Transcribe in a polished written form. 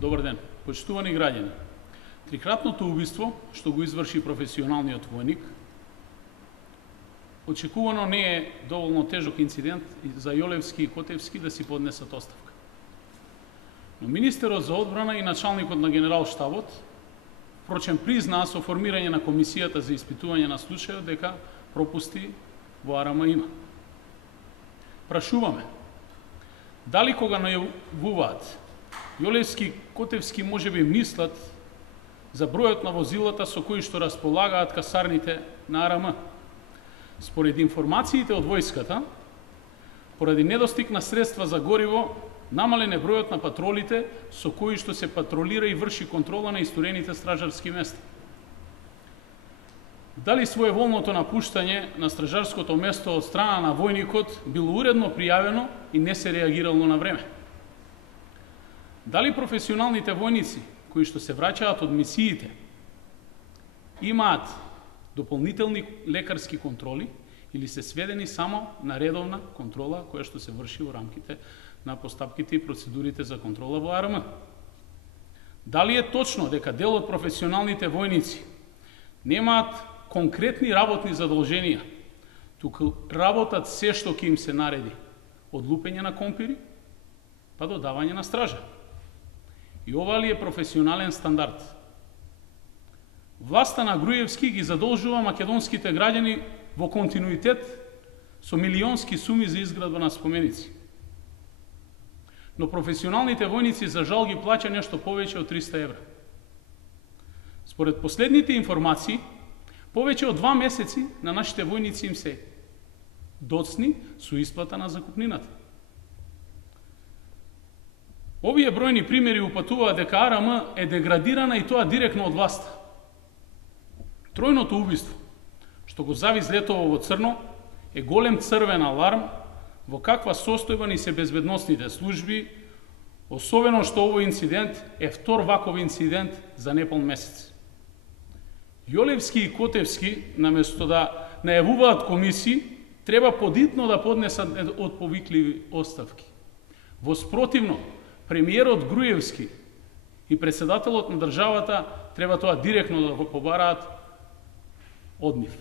Добар ден, почитувани граѓани. Трикратното убиство што го изврши професионалниот војник очекувано не е доволно тежок инцидент за Јолевски и Котевски да си поднесат оставка. Но министерот за одбрана и началникот на генералштабот впрочем признаа со формирање на комисијата за испитување на случајот дека пропусти во АРМ има. Прашуваме, дали кога најавуваат Јолевски и Котевски можеби мислат за бројот на возилата со кои што располагаат касарните на АРМ. Според информациите од војската, поради недостиг на средства за гориво, намален е бројот на патролите со кои што се патролира и врши контрола на истурените стражарски места. Дали своеволното напуштање на стражарското место од страна на војникот било уредно пријавено и не се реагирало на време? Дали професионалните војници кои што се враќаат од мисиите имаат дополнителни лекарски контроли или се сведени само на редовна контрола која што се врши во рамките на постапките и процедурите за контрола во АРМ? Дали е точно дека дел од професионалните војници немаат конкретни работни задолженија, туку работат се што ќе им се нареди, од лупење на компири па до давање на стража? И ова ли е професионален стандард? Власта на Груевски ги задолжува македонските граѓани во континуитет со милионски суми за изградба на споменици. Но професионалните војници за жал ги плаќа нешто повеќе од 300 евра. Според последните информации, повеќе од 2 месеци на нашите војници им се доцни со исплата на закупнината. Овие бројни примери упатуваат дека АРМ е деградирана и тоа директно од власта. Тројното убиство, што го завизлетува во црно, е голем црвен аларм во каква состојба ни се безбедносните служби, особено што овој инцидент е втор ваков инцидент за непол месец. Јолевски и Котевски, наместо да најавуваат комисии, треба подитно да поднесат отповикливи оставки. Во спротивно, премиерот Груевски и председателот на државата треба тоа директно да го побараат од нив.